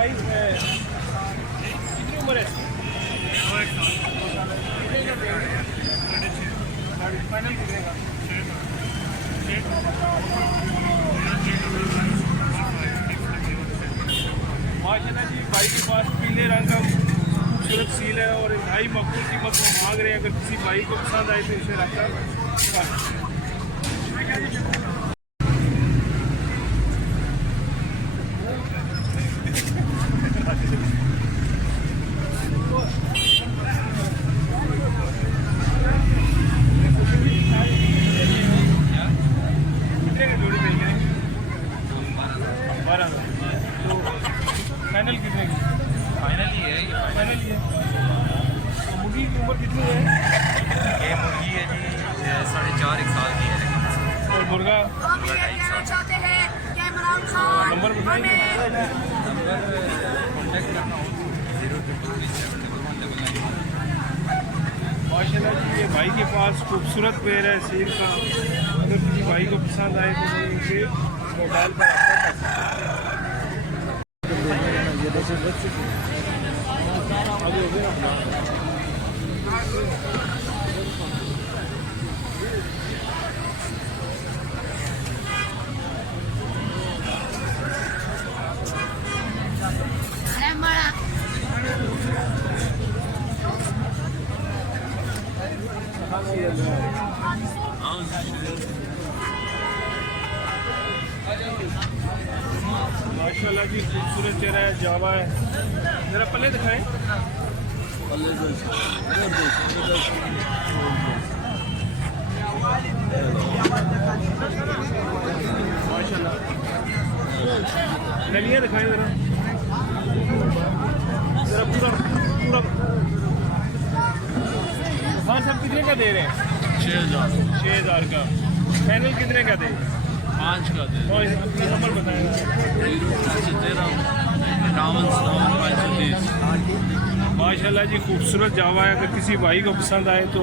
भाई कितनी उम्र है? फाइनल कितने का? माशाल्लाह जी, भाई के पास पीले रंग का खूबसूरत सील है और भाई मकबूल कीमत में मांग रहे हैं। अगर किसी भाई को पसंद आए तो इसे रखा। फाइनल कितने की? फाइनल ही है ये, फाइनल ही है। तो मुर्गी की उम्र कितनी है? ये मुर्गी है जी 4.5 साल की है। और मुर्गा? मुर्गा 2.5 साल। नंबर बताएंगे? कॉन्टैक्ट करना हो 022711199। माशाल्लाह जी, ये भाई के पास खूबसूरत पेड़ है सीर का। अगर किसी भाई को पसंद आए तो वो इनसे मोबाइल पर रब्ता कर सकते हैं। आगे हो गया ना। माशाल्लाह जी, खूबसूरत चेहरा है, जावा है। जरा पल्ले दिखाएं। माशाल्लाह, नलियाँ दिखाएं जरा। जरा पूरा पूरा। हाँ, सब कितने का दे रहे हैं? 6,000 का। फाइनल कितने का दे? 5 का दे। और अपना नंबर बताएगा। 013 माशाल्लाह जी, खूबसूरत जावा है। अगर किसी भाई को पसंद आए तो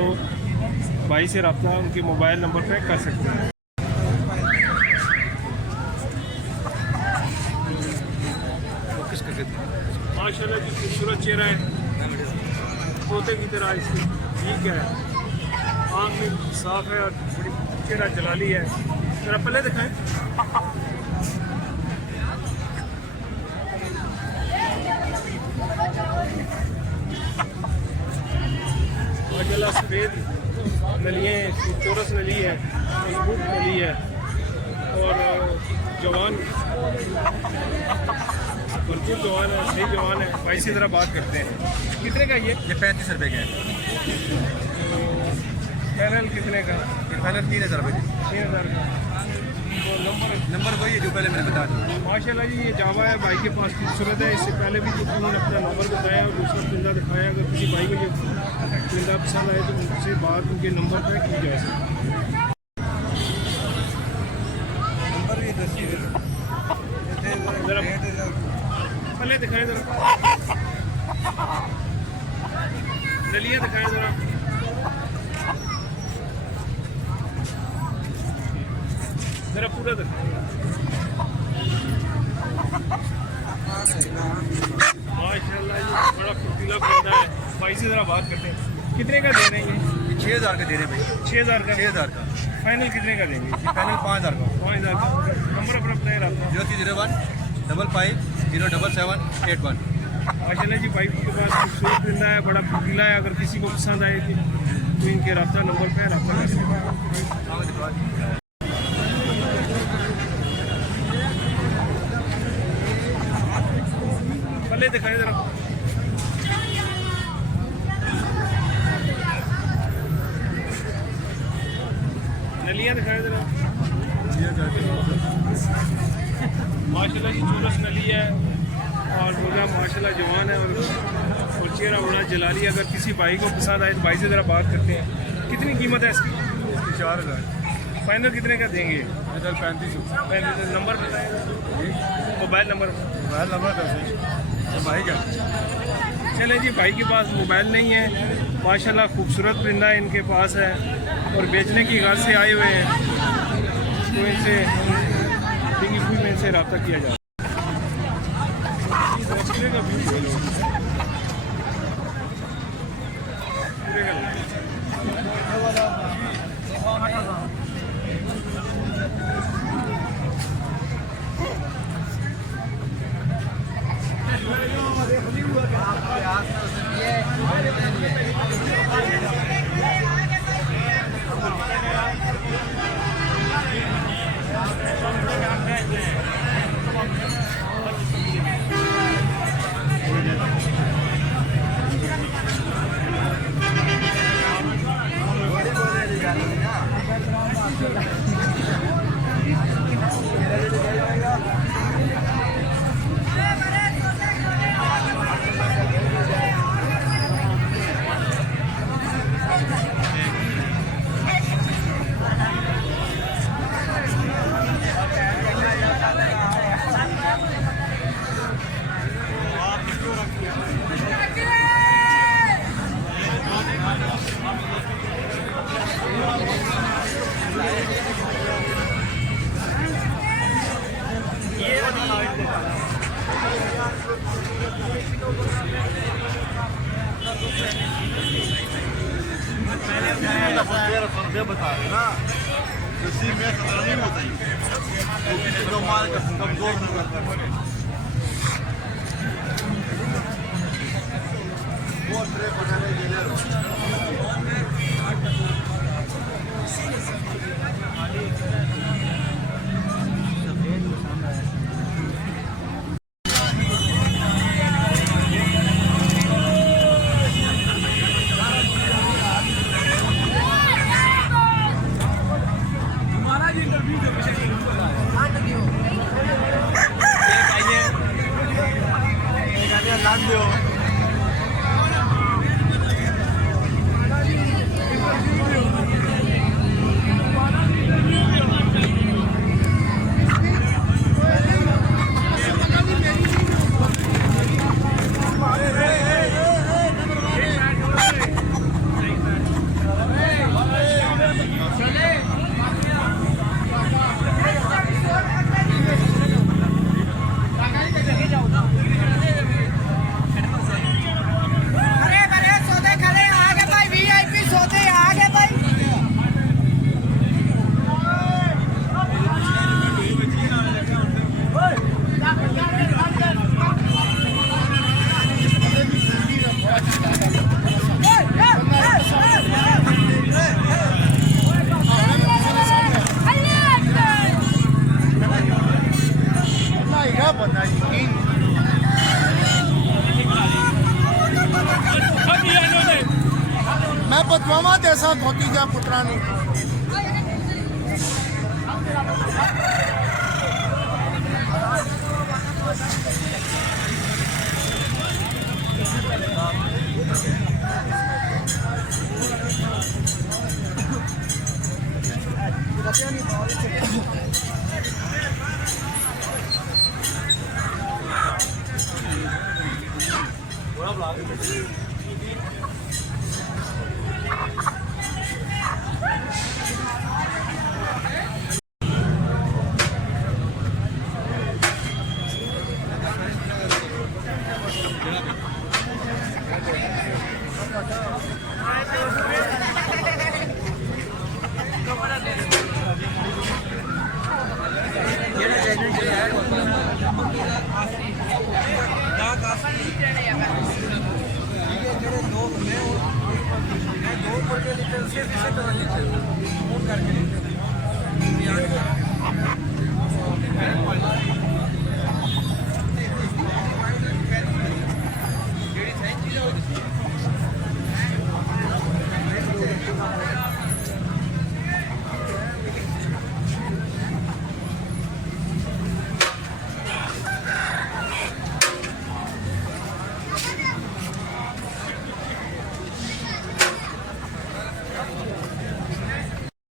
भाई से रब्ता उनके मोबाइल नंबर पे कर सकते हैं। माशाल्लाह जी, खूबसूरत चेहरा है, तोते की तरह इसकी ठीक है। आँख में साफ है और बड़ी चेहरा जलाली है। जरा पल्ले दिखाएं। माशाल्लाह, सफ़ेद नलियाँ, चौरस नली है, मजबूत नली है और जवान, भरपूर जवान है, सही जवान है। भाई से ज़रा बात करते हैं। कितने का ये? 35 रुपये का है। पैनल कितने का? फाइनल 3,000 रुपये। 6,000 का। तो नंबर वही है जो पहले मैंने बता दिया। माशाल्लाह जी, ये जावा है, भाई के पास खूबसूरत है। इससे पहले भी कुछ उन्होंने अपना नंबर बताया और दूसरा पिंदा दिखाया। अगर किसी भाई को ये पिंदा पसंद आए तो उनसे बात उनके नंबर पर की जा सकती है। नंबर भी जरा पहले दिखाएं जरा, नलियाँ दिखाएं जरा। जरा पूरा दिखाएं। माशाल्लाह जी, बड़ा फुर्तीला बंदा है। भाई से ज़रा बात करते हैं। कितने का दे रहे हैं ये? 6,000 का दे रहे भाई। 6,000 का। 6,000 का। फाइनल कितने का देंगे? फाइनल 5,000 का। 5,000 का। नंबर अपना बताएं आपका। 0301 55 07781। माशाल्लाह जी, भाई के पास खूबसूरत परिंदा है, बड़ा फुर्तीला है। अगर किसी को पसंद आए तो इनके रब्ता नंबर पे रब्ता कर सकते हैं। पहले दिखाएं जरा। नलियाँ दिखाएं जरा। माशाल्लाह जी, चूरस नली है और मुर्गा माशाल्लाह जवान है और चेहरा बड़ा जलाली। अगर किसी भाई को पसंद आए तो भाई से ज़रा बात करते हैं। कितनी कीमत है इसकी? 4,000। फाइनल कितने का देंगे? 35। नंबर बताएगा, मोबाइल नंबर। मोबाइल नंबर 10 भाई का। चले जी, भाई के पास मोबाइल नहीं है। माशाल्लाह, खूबसूरत परिंदा इनके पास है और बेचने की घर से आए हुए हैं, तो इनसे में इनसे रब्ता किया जाए। पूरे का व्यू पूरे का बता रहे ना कृषि में खतरा नहीं होता है तो किसी को माल कमजोर नहीं करता वो ट्रे बनाने के लिए मैं बदवामा जैसा धोती जा पुत्रा नहीं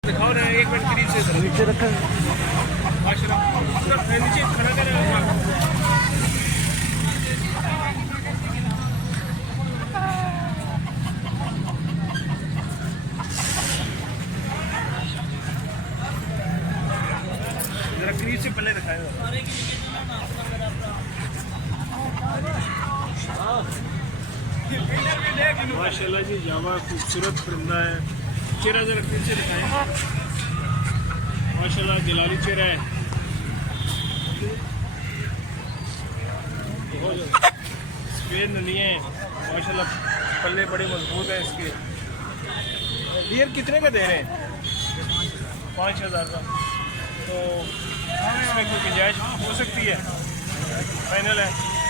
दिखाओ ना एक मिनट करीब से नीचे रखा है नीचे खड़ा माशाल्लाह जी, जावा खूबसूरत परिंदा है। चेहरा जरा फिर से दिखाएं। माशाल्लाह जलाली चेहरा है। बहुत सफेद नलियाँ हैं माशाल्लाह, पल्ले बड़े मजबूत हैं इसके। डियर कितने का दे रहे हैं? 5,000 का। तो इसमें कोई गुंजाइश हो सकती है? फाइनल है।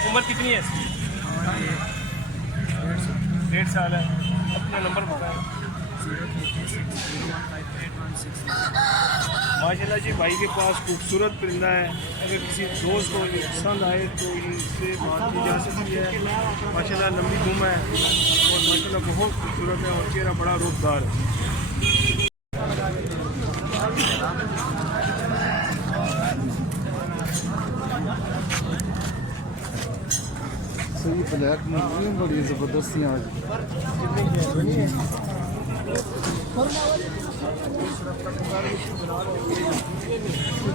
उम्र कितनी है इसकी? 1.5 साल है। अपना नंबर बताएं। माशाल्लाह जी, भाई के पास खूबसूरत परिंदा है। अगर किसी दोस्त को ये पसंद आए तो इससे बात की जा सकती है। माशाल्लाह लंबी दुम है और माशाल्लाह बहुत खूबसूरत है और चेहरा बड़ा रूपदार है। सही ब्लैक मुर्गी बड़ी ज़बरदस्त यहाँ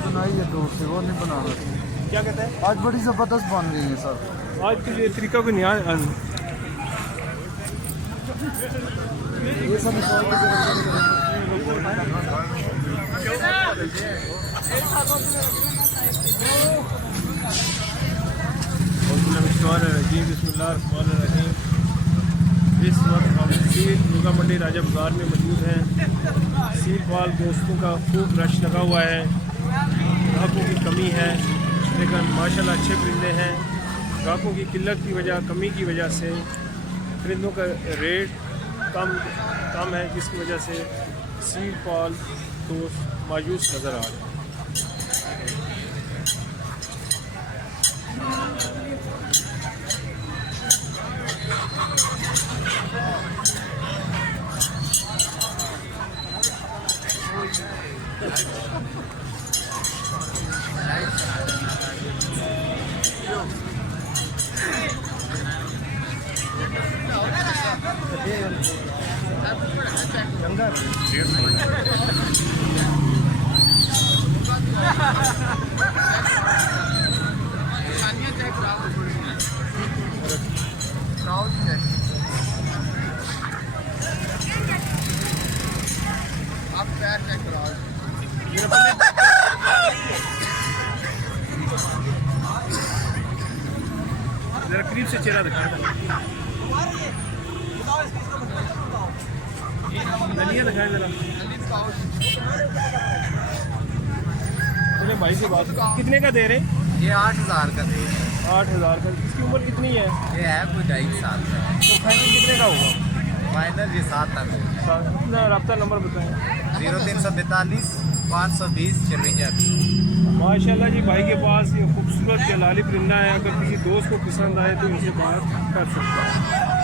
बनाई है दूर से, वो नहीं बना रहे। क्या कहते हैं? आज बड़ी ज़बरदस्त बन रही है सर। आज के लिए तरीका को नहीं ये सब बिस्मिल्लाहिर्रहमानिर्रहीम। इस वक्त हम सील मुर्गा मंडी राजा बाजार में मौजूद हैं। सील पाल दोस्तों का खूब रश लगा हुआ है, ग्राहकों की कमी है, लेकिन माशाल्लाह अच्छे परिंदे हैं। ग्राहकों की किल्लत की वजह, कमी की वजह से परिंदों का रेट कम है, जिसकी वजह से सील पाल दोस्त मायूस नज़र आ रहे हैं। जरा करीब से चेहरा दिखाएं। नलियाँ दिखाएं जरा। भाई से बात कितने का दे रहे? ये 8,000 का दे। 8,000 का। इसकी उम्र कितनी है? ये है कोई 2.5 साल का। तो फाइनल कितने का होगा? फाइनल ये 7 तक होगा। अपना रब्ता नंबर बताएं। 0342 520 54। माशाल्लाह जी, भाई के पास ये खूबसूरत जलाली परिंदा है। अगर किसी दोस्त को पसंद आए तो इनसे बात कर सकता है।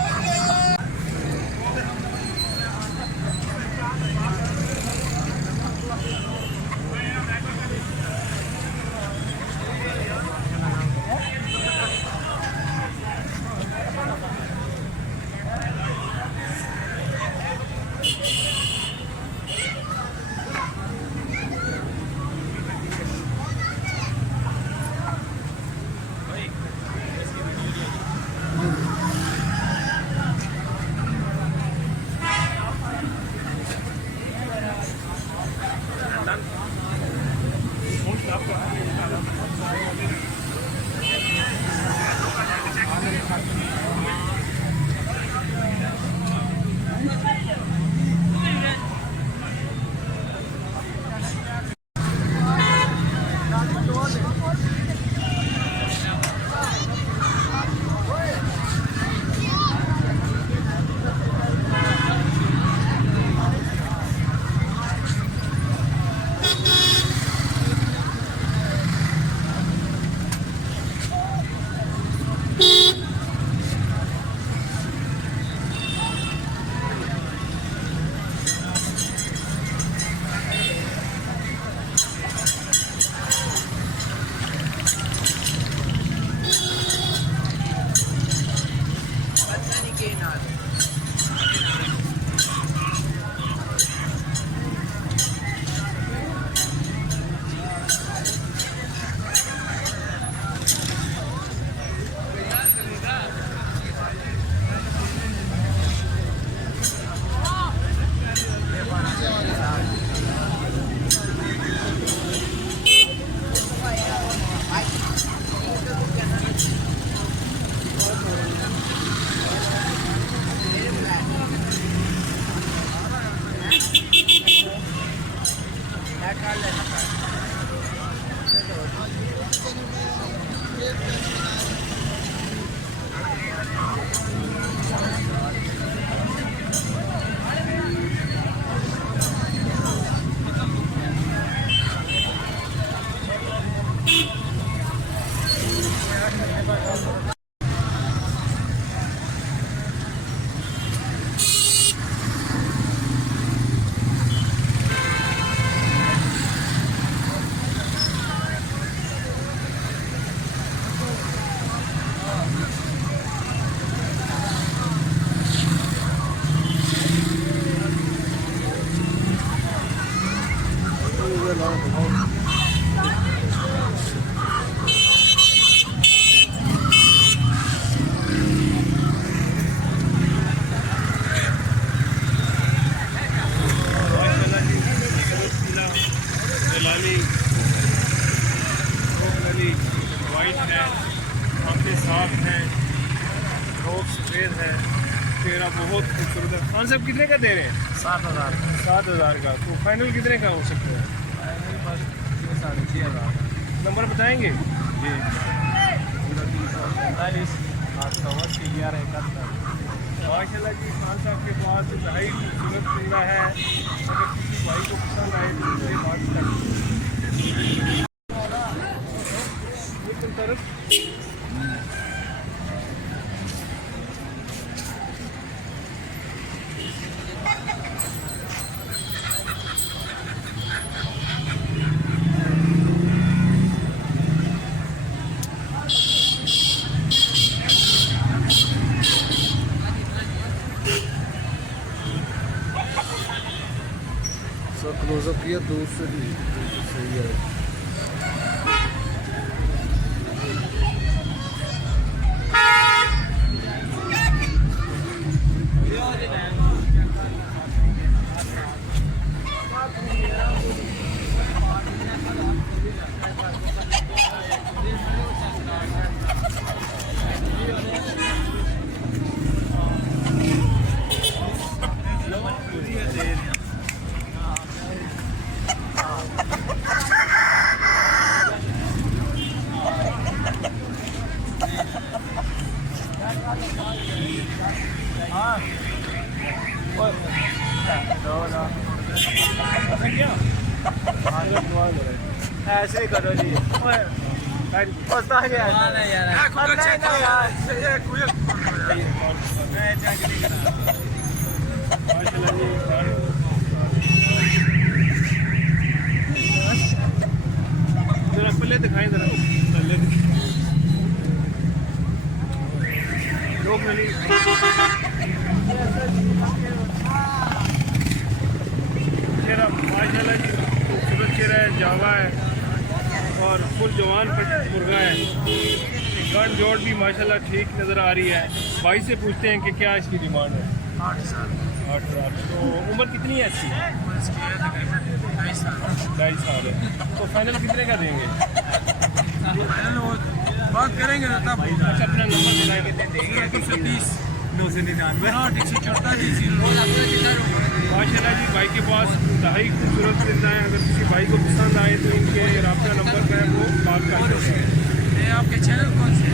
माशाल्लाह जी, पीला, जलाली, नली वाइट है, आंखें साफ हैं, रोक सफ़ेद है, चेहरा बहुत खूबसूरत है। खान साहब कितने का दे रहे हैं? 7,000 7,000 का। तो फाइनल कितने का हो सकता है? 6,500 नंबर बताएंगे? जी 0345 880 1171। माशाल्लाह जी, खान साहब के पास ढाई खूबसूरत कुंदा है। अगर किसी भाई को पसंद आए तो उनसे बात कर तरफ सब क्लोजअप किया दूर से भी सही है। ऐसे ही करो जी। पता है यार। जरा पहले दिखाएं, जरा पहले लोग नली चेहरा माशाल्लाह जी, खूबसूरत चेहरा है, जावा है और फुल जवान मुर्गा है। गन जोड़ भी माशाल्लाह ठीक नज़र आ रही है। भाई से पूछते हैं कि क्या इसकी डिमांड है। 8,000 8,000। तो उम्र कितनी है इसकी? तकरीबन 2.5 साल है। तो फाइनल कितने का देंगे? बात करेंगे ना तब। अच्छा, अपना नंबर बताएंगे। 30 999 माशाल्लाह जी, भाई के पास ढाई खूबसूरत परिंदा है। अगर किसी भाई को पसंद आए तो इनके रब्ता नंबर पर है, वो बात कर सकते हैं। आपके चैनल कौन से?